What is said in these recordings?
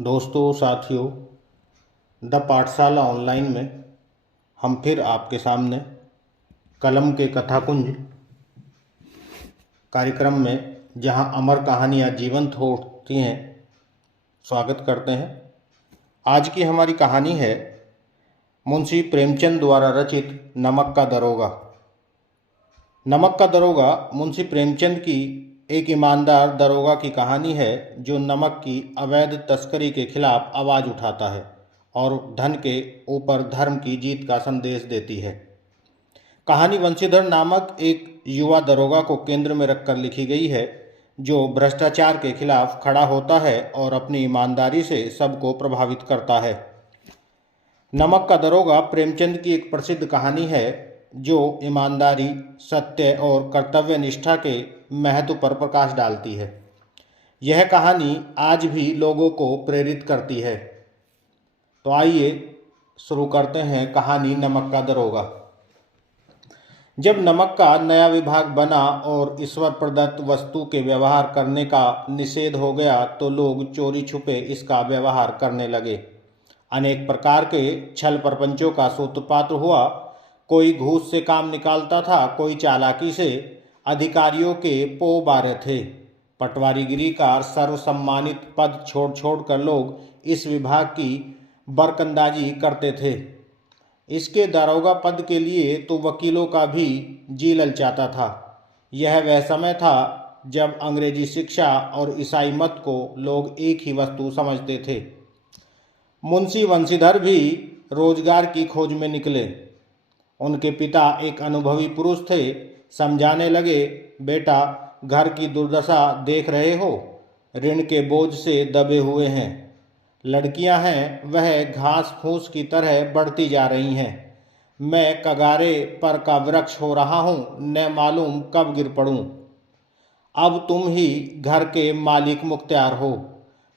दोस्तों साथियों, द पाठशाला ऑनलाइन में हम फिर आपके सामने कलम के कथाकुंज कार्यक्रम में, जहां अमर कहानियां जीवंत होती हैं, स्वागत करते हैं। आज की हमारी कहानी है मुंशी प्रेमचंद द्वारा रचित नमक का दरोगा। नमक का दरोगा मुंशी प्रेमचंद की एक ईमानदार दरोगा की कहानी है, जो नमक की अवैध तस्करी के खिलाफ आवाज़ उठाता है और धन के ऊपर धर्म की जीत का संदेश देती है। कहानी वंशीधर नामक एक युवा दरोगा को केंद्र में रखकर लिखी गई है, जो भ्रष्टाचार के खिलाफ खड़ा होता है और अपनी ईमानदारी से सबको प्रभावित करता है। नमक का दरोगा प्रेमचंद की एक प्रसिद्ध कहानी है, जो ईमानदारी, सत्य और कर्तव्य निष्ठा के महत्व पर प्रकाश डालती है। यह कहानी आज भी लोगों को प्रेरित करती है। तो आइए शुरू करते हैं कहानी नमक का दरोगा। जब नमक का नया विभाग बना और ईश्वर प्रदत्त वस्तु के व्यवहार करने का निषेध हो गया, तो लोग चोरी छुपे इसका व्यवहार करने लगे। अनेक प्रकार के छल प्रपंचों का सूत्रपात हुआ। कोई घूस से काम निकालता था, कोई चालाकी से। अधिकारियों के पो बारह थे। पटवारीगिरी का सर्वसम्मानित पद छोड़ छोड़ कर लोग इस विभाग की बरकंदाजी करते थे। इसके दारोगा पद के लिए तो वकीलों का भी जी ललचाता था। यह वह समय था जब अंग्रेजी शिक्षा और ईसाई मत को लोग एक ही वस्तु समझते थे। मुंशी वंशीधर भी रोजगार की खोज में निकले। उनके पिता एक अनुभवी पुरुष थे। समझाने लगे, बेटा, घर की दुर्दशा देख रहे हो, ऋण के बोझ से दबे हुए हैं। लड़कियां हैं, वह घास फूस की तरह बढ़ती जा रही हैं। मैं कगारे पर का वृक्ष हो रहा हूं, न मालूम कब गिर पड़ूं। अब तुम ही घर के मालिक मुख्तियार हो।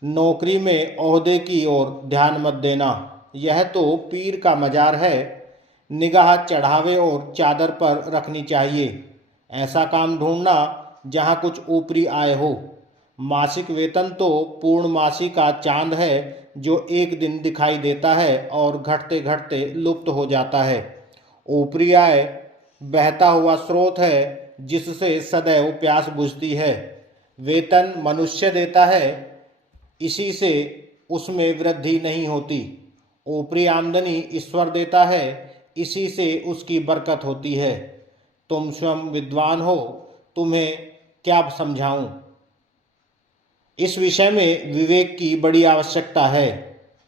नौकरी में ओहदे की ओर ध्यान मत देना, यह तो पीर का मजार है। निगाह चढ़ावे और चादर पर रखनी चाहिए। ऐसा काम ढूंढना जहां कुछ ऊपरी आय हो। मासिक वेतन तो पूर्णमासी का चांद है, जो एक दिन दिखाई देता है और घटते घटते लुप्त हो जाता है। ऊपरी आय बहता हुआ स्रोत है, जिससे सदैव प्यास बुझती है। वेतन मनुष्य देता है, इसी से उसमें वृद्धि नहीं होती। ऊपरी आमदनी ईश्वर देता है, इसी से उसकी बरकत होती है। तुम स्वयं विद्वान हो, तुम्हें क्या समझाऊं। इस विषय में विवेक की बड़ी आवश्यकता है।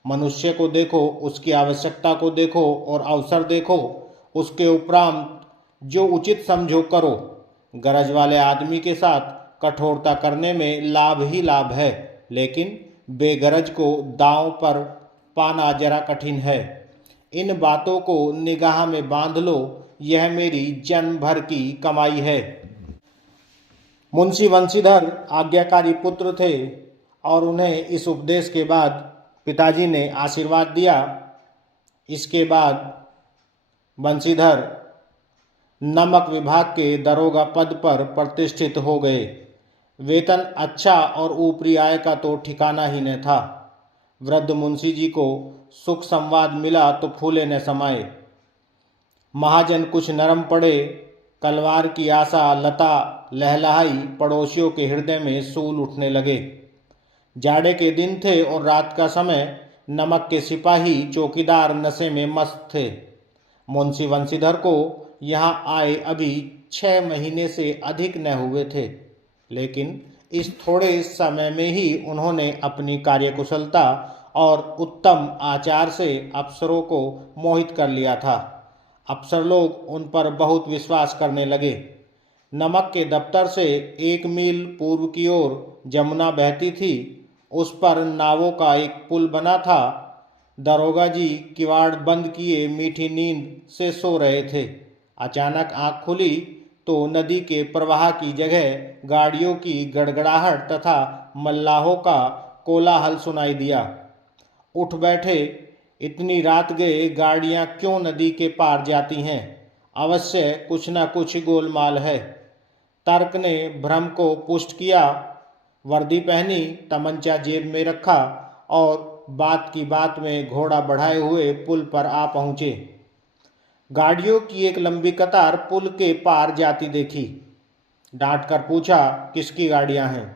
मनुष्य को देखो, उसकी आवश्यकता को देखो और अवसर देखो। उसके उपरांत जो उचित समझो करो। गरज वाले आदमी के साथ कठोरता करने में लाभ ही लाभ है, लेकिन बेगरज को दांव पर पाना जरा कठिन है। इन बातों को निगाह में बांध लो, यह मेरी जन्म भर की कमाई है। मुंशी वंशीधर आज्ञाकारी पुत्र थे और उन्हें इस उपदेश के बाद पिताजी ने आशीर्वाद दिया। इसके बाद वंशीधर नमक विभाग के दरोगा पद पर प्रतिष्ठित हो गए। वेतन अच्छा और ऊपरी आय का तो ठिकाना ही न था। वृद्ध मुंशी जी को सुख संवाद मिला तो फूले न समाये। महाजन कुछ नरम पड़े। कलवार की आशा लता लहलहाई, पड़ोसियों के हृदय में सूल उठने लगे। जाड़े के दिन थे और रात का समय। नमक के सिपाही चौकीदार नशे में मस्त थे। मुंशी वंशीधर को यहाँ आए अभी 6 महीने से अधिक न हुए थे, लेकिन इस थोड़े समय में ही उन्होंने अपनी कार्यकुशलता और उत्तम आचार से अफसरों को मोहित कर लिया था। अफसर लोग उन पर बहुत विश्वास करने लगे। नमक के दफ्तर से 1 मील पूर्व की ओर जमुना बहती थी। उस पर नावों का एक पुल बना था। दरोगा जी किवाड़ बंद किए मीठी नींद से सो रहे थे। अचानक आंख खुली तो नदी के प्रवाह की जगह गाड़ियों की गड़गड़ाहट तथा मल्लाहों का कोलाहल सुनाई दिया। उठ बैठे, इतनी रात गए गाड़ियां क्यों नदी के पार जाती हैं? अवश्य कुछ न कुछ गोलमाल है। तर्क ने भ्रम को पुष्ट किया। वर्दी पहनी, तमंचा जेब में रखा और बात की बात में घोड़ा बढ़ाए हुए पुल पर आ पहुँचे। गाड़ियों की एक लंबी कतार पुल के पार जाती देखी। डांट कर पूछा, किसकी गाड़ियां हैं?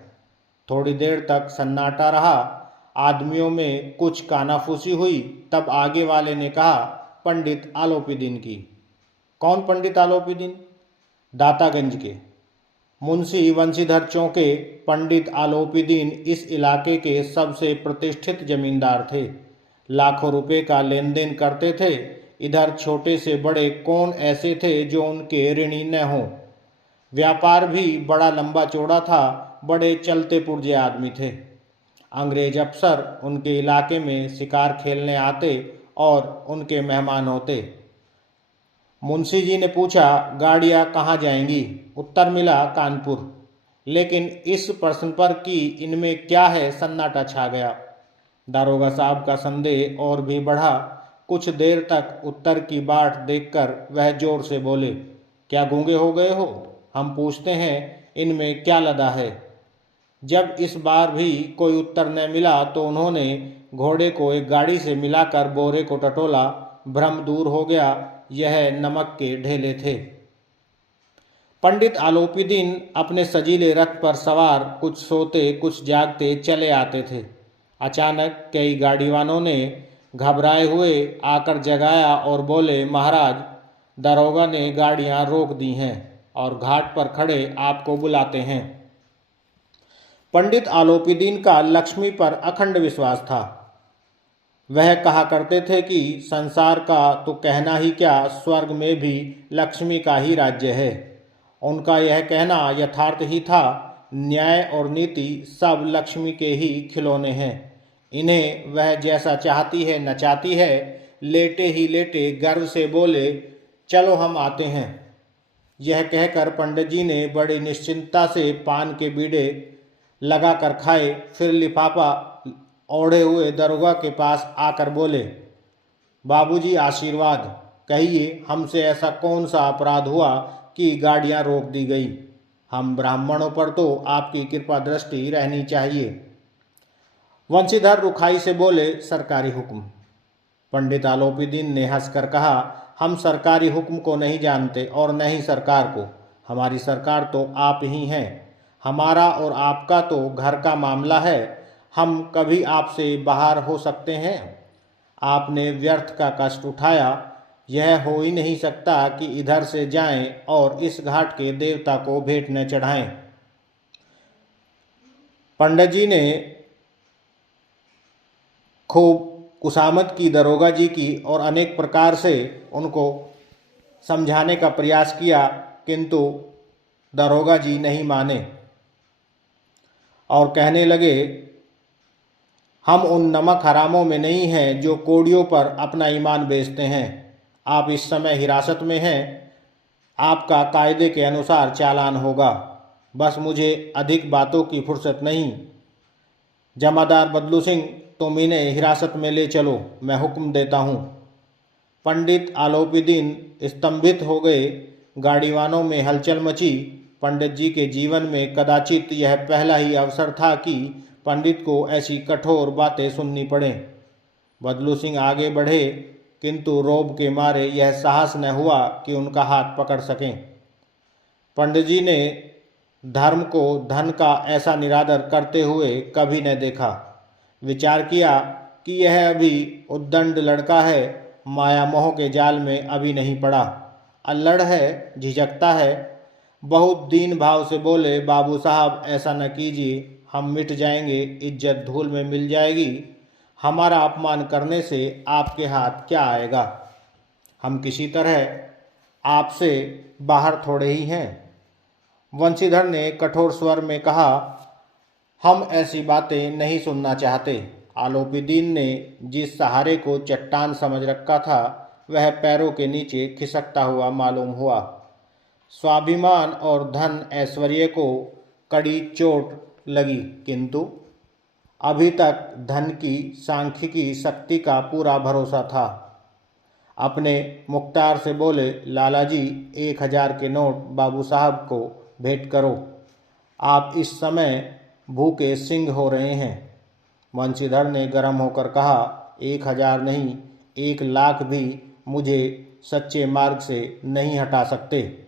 थोड़ी देर तक सन्नाटा रहा। आदमियों में कुछ कानाफूसी हुई। तब आगे वाले ने कहा, पंडित आलोपीदीन की। कौन पंडित आलोपीदीन? दातागंज के मुंशी वंशीधर चौके पंडित आलोपीदीन इस इलाके के सबसे प्रतिष्ठित जमींदार थे। लाखों रुपए का लेन देन करते थे। इधर छोटे से बड़े कौन ऐसे थे जो उनके ऋणी न हों। व्यापार भी बड़ा लंबा चौड़ा था। बड़े चलते पुर्जे आदमी थे। अंग्रेज अफसर उनके इलाके में शिकार खेलने आते और उनके मेहमान होते। मुंशी जी ने पूछा, गाड़ियाँ कहाँ जाएंगी? उत्तर मिला, कानपुर। लेकिन इस प्रश्न पर कि इनमें क्या है, सन्नाटा छा गया। दारोगा साहब का संदेह और भी बढ़ा। कुछ देर तक उत्तर की बाट देखकर वह जोर से बोले, क्या गूंगे हो गए हो? हम पूछते हैं इनमें क्या लदा है। जब इस बार भी कोई उत्तर न मिला तो उन्होंने घोड़े को एक गाड़ी से मिलाकर बोरे को टटोला। भ्रम दूर हो गया। यह नमक के ढेले थे। पंडित आलोपीदीन अपने सजीले रथ पर सवार कुछ सोते कुछ जागते चले आते थे। अचानक कई गाड़ीवानों ने घबराए हुए आकर जगाया और बोले, महाराज, दरोगा ने गाड़ियां रोक दी हैं और घाट पर खड़े आपको बुलाते हैं। पंडित आलोपीदीन का लक्ष्मी पर अखंड विश्वास था। वह कहा करते थे कि संसार का तो कहना ही क्या, स्वर्ग में भी लक्ष्मी का ही राज्य है। उनका यह कहना यथार्थ ही था। न्याय और नीति सब लक्ष्मी के ही खिलौने हैं। इन्हें वह जैसा चाहती है नचाती है। लेटे ही लेटे गर्व से बोले, चलो हम आते हैं। यह कहकर पंडित जी ने बड़ी निश्चिंतता से पान के बीड़े लगा कर खाए। फिर लिफाफा ओढ़े हुए दरोगा के पास आकर बोले, बाबूजी आशीर्वाद, कहिए हमसे ऐसा कौन सा अपराध हुआ कि गाड़ियां रोक दी गई? हम ब्राह्मणों पर तो आपकी कृपा दृष्टि रहनी चाहिए। वंशीधर रुखाई से बोले, सरकारी हुक्म। पंडित आलोपीदीन ने हंसकर कहा, हम सरकारी हुक्म को नहीं जानते और न ही सरकार को। हमारी सरकार तो आप ही हैं। हमारा और आपका तो घर का मामला है। हम कभी आपसे बाहर हो सकते हैं? आपने व्यर्थ का कष्ट उठाया। यह हो ही नहीं सकता कि इधर से जाएं और इस घाट के देवता को भेंट न चढ़ाएं। पंडित जी ने खूब कुसामत की दरोगा जी की और अनेक प्रकार से उनको समझाने का प्रयास किया, किंतु दरोगा जी नहीं माने और कहने लगे, हम उन नमक हरामों में नहीं हैं जो कोड़ियों पर अपना ईमान बेचते हैं। आप इस समय हिरासत में हैं। आपका कायदे के अनुसार चालान होगा। बस मुझे अधिक बातों की फुर्सत नहीं। जमादार बदलू सिंह, तुम इन्हें हिरासत में ले चलो, मैं हुक्म देता हूँ। पंडित आलोपीदीन स्तंभित हो गए। गाड़ीवानों में हलचल मची। पंडित जी के जीवन में कदाचित यह पहला ही अवसर था कि पंडित को ऐसी कठोर बातें सुननी पड़े। बदलू सिंह आगे बढ़े, किंतु रोब के मारे यह साहस न हुआ कि उनका हाथ पकड़ सकें। पंडित जी ने धर्म को धन का ऐसा निरादर करते हुए कभी न देखा। विचार किया कि यह अभी उद्दंड लड़का है, माया मोह के जाल में अभी नहीं पड़ा, अल्लड़ है, झिझकता है। बहुत दीन भाव से बोले, बाबू साहब ऐसा न कीजिए, हम मिट जाएंगे, इज्जत धूल में मिल जाएगी। हमारा अपमान करने से आपके हाथ क्या आएगा? हम किसी तरह आपसे बाहर थोड़े ही हैं। वंशीधर ने कठोर स्वर में कहा, हम ऐसी बातें नहीं सुनना चाहते। आलोपीदीन ने जिस सहारे को चट्टान समझ रखा था वह पैरों के नीचे खिसकता हुआ मालूम हुआ। स्वाभिमान और धन ऐश्वर्य को कड़ी चोट लगी, किंतु अभी तक धन की सांख्यिकी शक्ति का पूरा भरोसा था। अपने मुख्तार से बोले, लाला जी 1000 के नोट बाबू साहब को भेंट करो। आप इस समय भूखे सिंह हो रहे हैं। वंशीधर ने गर्म होकर कहा, 1000 नहीं, 1,00,000 भी मुझे सच्चे मार्ग से नहीं हटा सकते।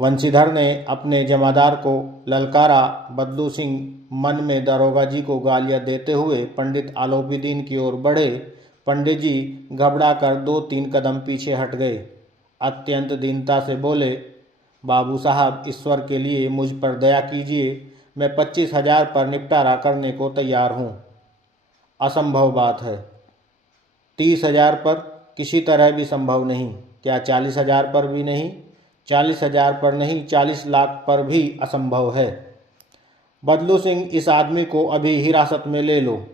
वंशीधर ने अपने जमादार को ललकारा। बदलू सिंह मन में दरोगा जी को गालियां देते हुए पंडित आलोपीदीन की ओर बढ़े। पंडित जी घबरा कर 2-3 कदम पीछे हट गए। अत्यंत दीनता से बोले, बाबू साहब, ईश्वर के लिए मुझ पर दया कीजिए, मैं 25,000 पर निपटारा करने को तैयार हूँ। असंभव बात है। 30,000 पर किसी तरह भी संभव नहीं। क्या 40,000 पर भी नहीं? 40,000 पर नहीं, 40 लाख पर भी असंभव है। बदलू सिंह, इस आदमी को अभी हिरासत में ले लो,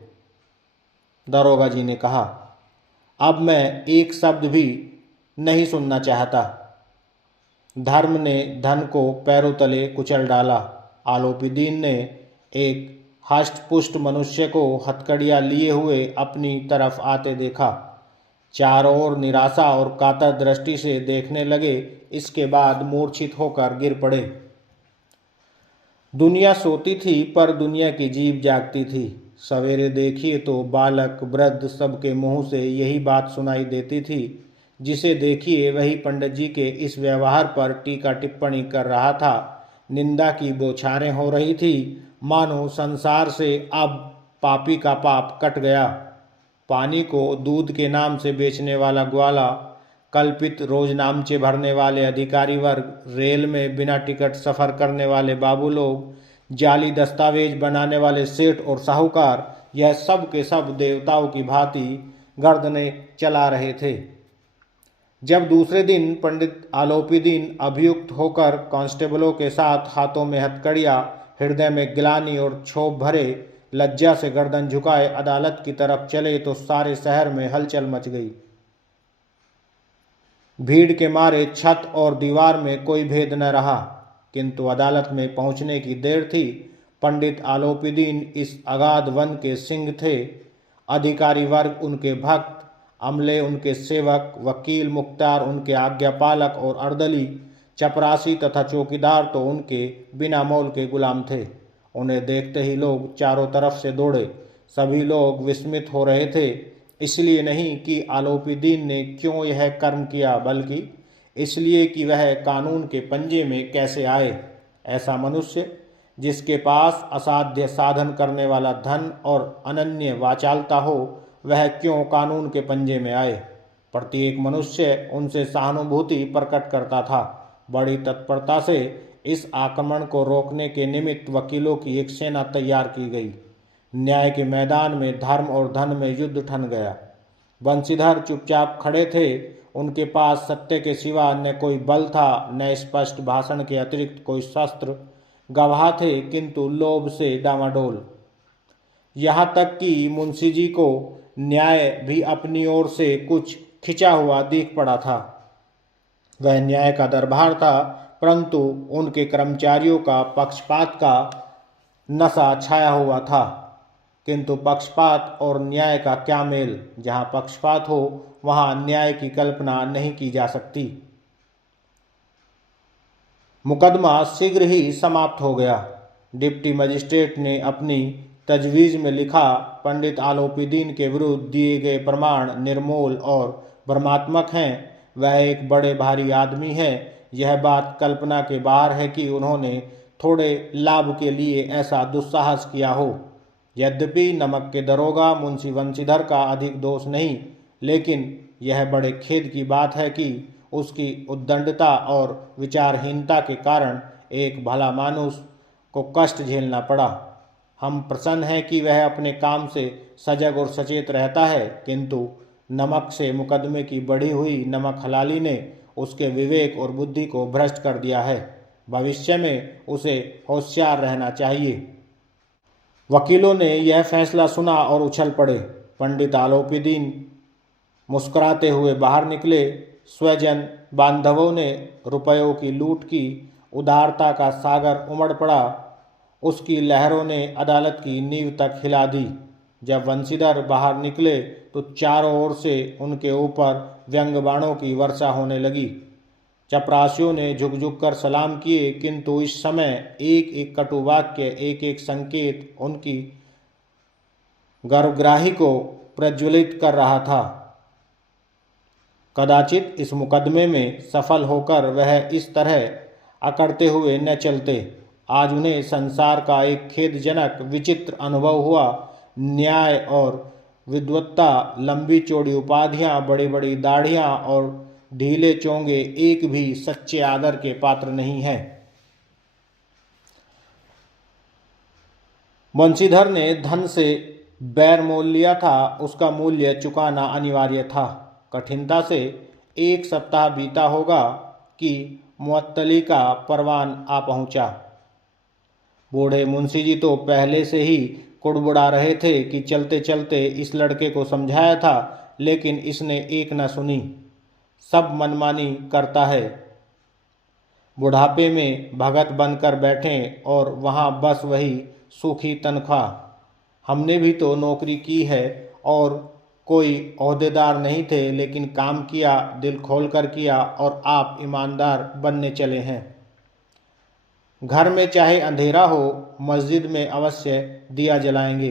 दरोगा जी ने कहा। अब मैं एक शब्द भी नहीं सुनना चाहता। धर्म ने धन को पैरों तले कुचल डाला। आलोपीदीन ने एक हष्ट-पुष्ट मनुष्य को हथकड़ियाँ लिए हुए अपनी तरफ आते देखा। चारों ओर निराशा और कातर दृष्टि से देखने लगे। इसके बाद मूर्छित होकर गिर पड़े। दुनिया सोती थी पर दुनिया की जीभ जागती थी। सवेरे देखिए तो बालक वृद्ध सबके मुंह से यही बात सुनाई देती थी। जिसे देखिए वही पंडित जी के इस व्यवहार पर टीका टिप्पणी कर रहा था। निंदा की बौछारें हो रही थी, मानो संसार से अब पापी का पाप कट गया। पानी को दूध के नाम से बेचने वाला ग्वाला, कल्पित रोजनामचे भरने वाले अधिकारी वर्ग, रेल में बिना टिकट सफ़र करने वाले बाबू लोग, जाली दस्तावेज बनाने वाले सेठ और साहूकार, यह सब के सब देवताओं की भांति गर्दनें चला रहे थे। जब दूसरे दिन पंडित आलोपीदीन अभियुक्त होकर कांस्टेबलों के साथ हाथों में हथकड़ियाँ, हृदय में ग्लानि और क्षोभ भरे, लज्जा से गर्दन झुकाए अदालत की तरफ चले तो सारे शहर में हलचल मच गई। भीड़ के मारे छत और दीवार में कोई भेद न रहा। किंतु अदालत में पहुंचने की देर थी। पंडित आलोपीदीन इस अगाध वन के सिंह थे। अधिकारी वर्ग उनके भक्त, अमले उनके सेवक, वकील मुख्तार उनके आज्ञापालक और अर्दली, चपरासी तथा चौकीदार तो उनके बिना मोल के गुलाम थे। उन्हें देखते ही लोग चारों तरफ से दौड़े। सभी लोग विस्मित हो रहे थे, इसलिए नहीं कि आलोपीदीन ने क्यों यह कर्म किया, बल्कि इसलिए कि वह कानून के पंजे में कैसे आए। ऐसा मनुष्य जिसके पास असाध्य साधन करने वाला धन और अनन्य वाचालता हो, वह क्यों कानून के पंजे में आए। प्रत्येक मनुष्य उनसे सहानुभूति प्रकट करता था। बड़ी तत्परता से इस आक्रमण को रोकने के निमित्त वकीलों की एक सेना तैयार की गई। न्याय के मैदान में धर्म और धन में युद्ध ठन गया। बंशीधर चुपचाप खड़े थे। उनके पास सत्य के सिवा न कोई बल था, न स्पष्ट भाषण के अतिरिक्त कोई शस्त्र। गवाह थे, किंतु लोभ से डामाडोल। यहाँ तक कि मुंशी जी को न्याय भी अपनी ओर से कुछ खिंचा हुआ दिख पड़ा था। वह न्याय का दरबार था, परंतु उनके कर्मचारियों का पक्षपात का नशा छाया हुआ था। किंतु पक्षपात और न्याय का क्या मेल। जहाँ पक्षपात हो वहाँ न्याय की कल्पना नहीं की जा सकती। मुकदमा शीघ्र ही समाप्त हो गया। डिप्टी मजिस्ट्रेट ने अपनी तजवीज़ में लिखा, पंडित आलोपीदीन के विरुद्ध दिए गए प्रमाण निर्मोल और भ्रमात्मक हैं। वह एक बड़े भारी आदमी है। यह बात कल्पना के बाहर है कि उन्होंने थोड़े लाभ के लिए ऐसा दुस्साहस किया हो। यद्यपि नमक के दरोगा मुंशी वंशीधर का अधिक दोष नहीं, लेकिन यह बड़े खेद की बात है कि उसकी उद्दंडता और विचारहीनता के कारण एक भला मानुस को कष्ट झेलना पड़ा। हम प्रसन्न हैं कि वह अपने काम से सजग और सचेत रहता है, किंतु नमक से मुकदमे की बढ़ी हुई नमक हलाली ने उसके विवेक और बुद्धि को भ्रष्ट कर दिया है। भविष्य में उसे होशियार रहना चाहिए। वकीलों ने यह फैसला सुना और उछल पड़े। पंडित आलोपीदीन मुस्कुराते हुए बाहर निकले। स्वजन बांधवों ने रुपयों की लूट की। उदारता का सागर उमड़ पड़ा। उसकी लहरों ने अदालत की नींव तक हिला दी। जब वंशीधर बाहर निकले तो चारों ओर से उनके ऊपर व्यंग्यबाणों की वर्षा होने लगी। चपरासियों ने झुक झुक कर सलाम किए, किंतु इस समय एक एक कटु वाक्य, एक एक संकेत उनकी गर्भग्राही को प्रज्वलित कर रहा था। कदाचित इस मुकदमे में सफल होकर वह इस तरह अकड़ते हुए न चलते। आज उन्हें संसार का एक खेदजनक विचित्र अनुभव हुआ। न्याय और विद्वत्ता, लंबी चौड़ी उपाधियां, बड़ी बड़ी दाढ़ियां और ढीले चोंगे एक भी सच्चे आदर के पात्र नहीं हैं। बंशीधर ने धन से बैर मोल लिया था, उसका मूल्य चुकाना अनिवार्य था। कठिनता से एक सप्ताह बीता होगा कि मुअत्तली का परवान आ पहुंचा। बूढ़े मुंशी जी तो पहले से ही कुड़बुड़ा रहे थे कि चलते चलते इस लड़के को समझाया था, लेकिन इसने एक न सुनी, सब मनमानी करता है। बुढ़ापे में भगत बनकर बैठे और वहाँ बस वही सूखी तनख्वाह। हमने भी तो नौकरी की है और कोई ओहदेदार नहीं थे, लेकिन काम किया, दिल खोल कर किया और आप ईमानदार बनने चले हैं। घर में चाहे अंधेरा हो, मस्जिद में अवश्य दिया जलाएंगे।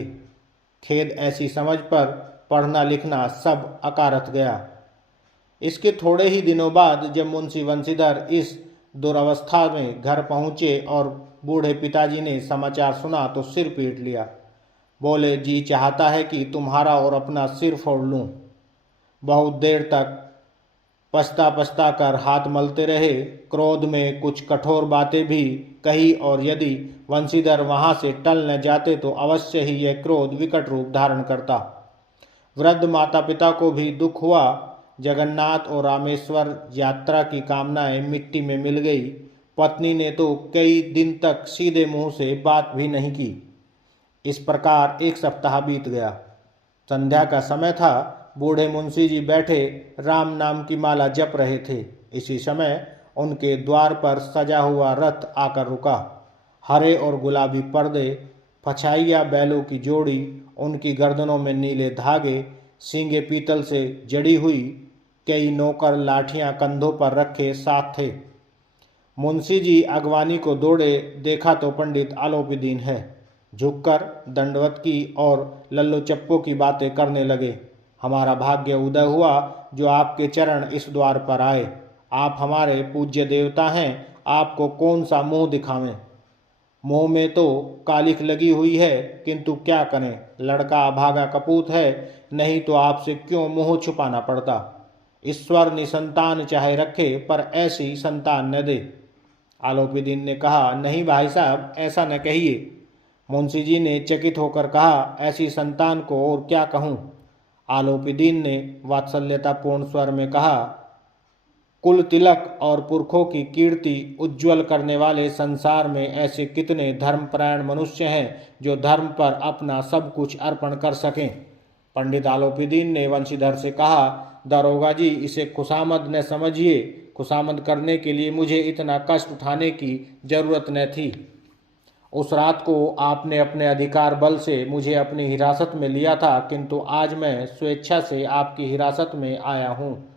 खेद ऐसी समझ पर पढ़ना लिखना सब अकारथ गया। इसके थोड़े ही दिनों बाद जब मुंशी बंशीधर इस दुरवस्था में घर पहुँचे और बूढ़े पिताजी ने समाचार सुना तो सिर पीट लिया। बोले, जी चाहता है कि तुम्हारा और अपना सिर फोड़ लूं। बहुत देर तक पछता कर हाथ मलते रहे। क्रोध में कुछ कठोर बातें भी कही और यदि बंशीधर वहां से टल न जाते तो अवश्य ही यह क्रोध विकट रूप धारण करता। वृद्ध माता पिता को भी दुख हुआ। जगन्नाथ और रामेश्वर यात्रा की कामनाएं मिट्टी में मिल गई। पत्नी ने तो कई दिन तक सीधे मुंह से बात भी नहीं की। इस प्रकार एक सप्ताह बीत गया। संध्या का समय था। बूढ़े मुंशी जी बैठे राम नाम की माला जप रहे थे। इसी समय उनके द्वार पर सजा हुआ रथ आकर रुका। हरे और गुलाबी पर्दे, पछाइया बैलों की जोड़ी, उनकी गर्दनों में नीले धागे, सींगे पीतल से जड़ी हुई, कई नौकर लाठियां कंधों पर रखे साथ थे। मुंशी जी अगवानी को दौड़े, देखा तो पंडित आलोपीदीन है। झुककर दंडवत की और लल्लो चप्पो की बातें करने लगे। हमारा भाग्य उदय हुआ जो आपके चरण इस द्वार पर आए। आप हमारे पूज्य देवता हैं, आपको कौन सा मुंह दिखावें। मुंह में तो कालिख लगी हुई है, किंतु क्या करें, लड़का अभागा कपूत है, नहीं तो आपसे क्यों मुंह छुपाना पड़ता। ईश्वर निसंतान चाहे रखे, पर ऐसी संतान न दे। आलोपीदीन ने कहा, नहीं भाई साहब, ऐसा न कहिए। मुंशी जी ने चकित होकर कहा, ऐसी संतान को और क्या कहूँ। आलोपीदीन ने वात्सल्यतापूर्ण स्वर में कहा, कुल तिलक और पुरखों की कीर्ति उज्ज्वल करने वाले संसार में ऐसे कितने धर्मपरायण मनुष्य हैं जो धर्म पर अपना सब कुछ अर्पण कर सकें। पंडित आलोपीदीन ने बंशीधर से कहा, दारोगा जी, इसे खुशामद न समझिए। खुशामद करने के लिए मुझे इतना कष्ट उठाने की जरूरत न थी। उस रात को आपने अपने अधिकार बल से मुझे अपनी हिरासत में लिया था, किंतु आज मैं स्वेच्छा से आपकी हिरासत में आया हूँ।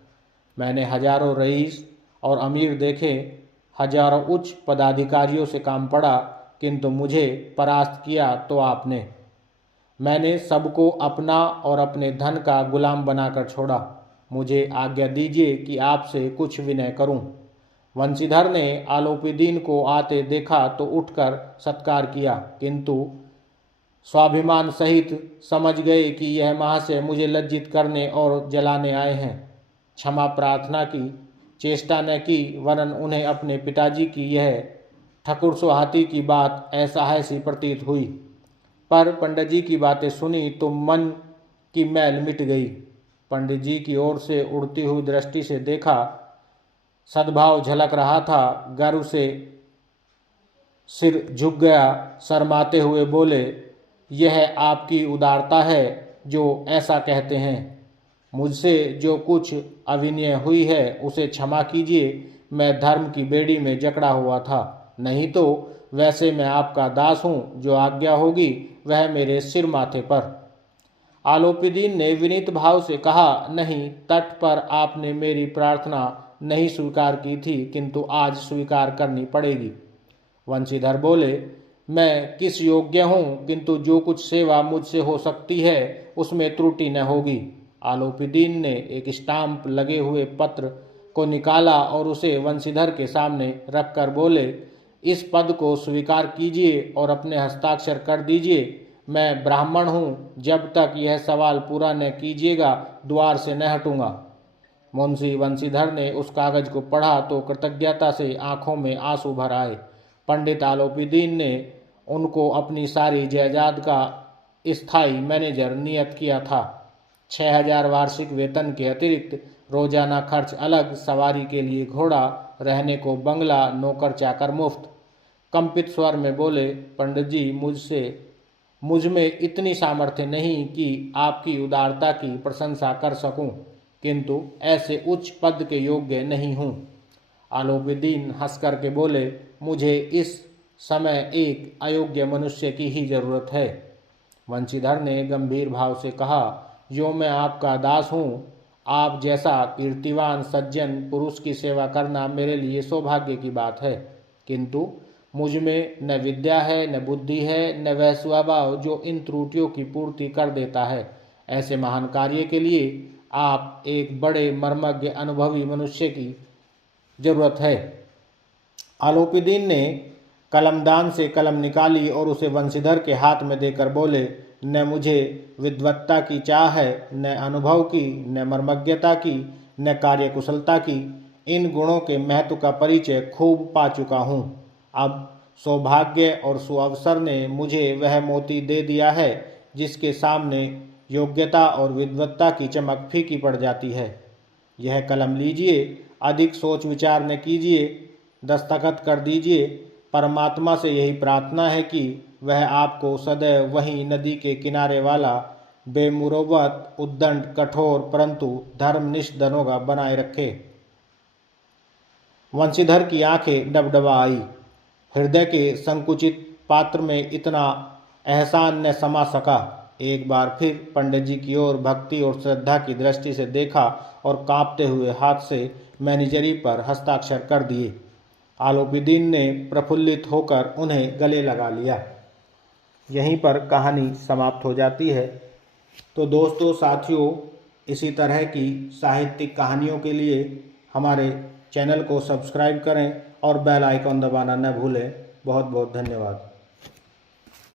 मैंने हजारों रईस और अमीर देखे, हजारों उच्च पदाधिकारियों से काम पड़ा, किंतु मुझे परास्त किया तो आपने। मैंने सबको अपना और अपने धन का गुलाम बनाकर छोड़ा। मुझे आज्ञा दीजिए कि आपसे कुछ विनय करूं। बंशीधर ने आलोपीदीन को आते देखा तो उठकर सत्कार किया, किंतु स्वाभिमान सहित समझ गए कि यह महाशय मुझे लज्जित करने और जलाने आए हैं। क्षमा प्रार्थना की चेष्टा न की, वरन उन्हें अपने पिताजी की यह ठकुर सुहाती की बात असहाय प्रतीत हुई। पर पंडित जी की बातें सुनी तो मन की मैल मिट गई। पंडित जी की ओर से उड़ती हुई दृष्टि से देखा, सद्भाव झलक रहा था। गर्व से सिर झुक गया। शर्माते हुए बोले, यह आपकी उदारता है जो ऐसा कहते हैं। मुझसे जो कुछ अविनय हुई है उसे क्षमा कीजिए। मैं धर्म की बेड़ी में जकड़ा हुआ था, नहीं तो वैसे मैं आपका दास हूँ। जो आज्ञा होगी वह मेरे सिर माथे पर। आलोपीदीन ने विनीत भाव से कहा, नहीं, तट पर आपने मेरी प्रार्थना नहीं स्वीकार की थी, किंतु आज स्वीकार करनी पड़ेगी। बंशीधर बोले, मैं किस योग्य हूँ, किंतु जो कुछ सेवा मुझसे हो सकती है उसमें त्रुटि न होगी। आलोपीदीन ने एक स्टाम्प लगे हुए पत्र को निकाला और उसे वंशीधर के सामने रखकर बोले, इस पद को स्वीकार कीजिए और अपने हस्ताक्षर कर दीजिए। मैं ब्राह्मण हूँ, जब तक यह सवाल पूरा न कीजिएगा द्वार से न हटूंगा। मुंशी वंशीधर ने उस कागज को पढ़ा तो कृतज्ञता से आंखों में आंसू भर आए। पंडित आलोपीदीन ने उनको अपनी सारी जायदाद का स्थायी मैनेजर नियत किया था। 6,000 वार्षिक वेतन के अतिरिक्त रोजाना खर्च अलग, सवारी के लिए घोड़ा, रहने को बंगला, नौकर चाकर मुफ्त। कंपित स्वर में बोले, पंडित जी, मुझ में इतनी सामर्थ्य नहीं कि आपकी उदारता की प्रशंसा कर सकूं, किंतु ऐसे उच्च पद के योग्य नहीं हूं। आलोपीदीन हंस करके बोले, मुझे इस समय एक अयोग्य मनुष्य की ही जरूरत है। वंशीधर ने गंभीर भाव से कहा, जो मैं आपका दास हूँ, आप जैसा कीर्तिवान सज्जन पुरुष की सेवा करना मेरे लिए सौभाग्य की बात है, किंतु मुझ में न विद्या है, न बुद्धि है, न वह स्वभाव जो इन त्रुटियों की पूर्ति कर देता है। ऐसे महान कार्य के लिए आप एक बड़े मर्मज्ञ अनुभवी मनुष्य की जरूरत है। आलोपीदीन ने कलमदान से कलम निकाली और उसे वंशीधर के हाथ में देकर बोले, न मुझे विद्वत्ता की चाह है, न अनुभव की, न मर्मज्ञता की, न कार्यकुशलता की। इन गुणों के महत्व का परिचय खूब पा चुका हूँ। अब सौभाग्य और सुअवसर ने मुझे वह मोती दे दिया है जिसके सामने योग्यता और विद्वत्ता की चमक फीकी पड़ जाती है। यह कलम लीजिए, अधिक सोच विचार न कीजिए, दस्तखत कर दीजिए। परमात्मा से यही प्रार्थना है कि वह आपको सदैव वही नदी के किनारे वाला बेमुरव्वत, उद्दंड, कठोर परंतु धर्मनिष्ठ दरोगा बनाए रखे। वंशीधर की आंखें डबडबा आई। हृदय के संकुचित पात्र में इतना एहसान न समा सका। एक बार फिर पंडित जी की ओर भक्ति और श्रद्धा की दृष्टि से देखा और कांपते हुए हाथ से मैनेजरी पर हस्ताक्षर कर दिए। आलोपीदीन ने प्रफुल्लित होकर उन्हें गले लगा लिया। यहीं पर कहानी समाप्त हो जाती है। तो दोस्तों, साथियों, इसी तरह की साहित्यिक कहानियों के लिए हमारे चैनल को सब्सक्राइब करें और बेल आइकॉन दबाना न भूलें। बहुत बहुत धन्यवाद।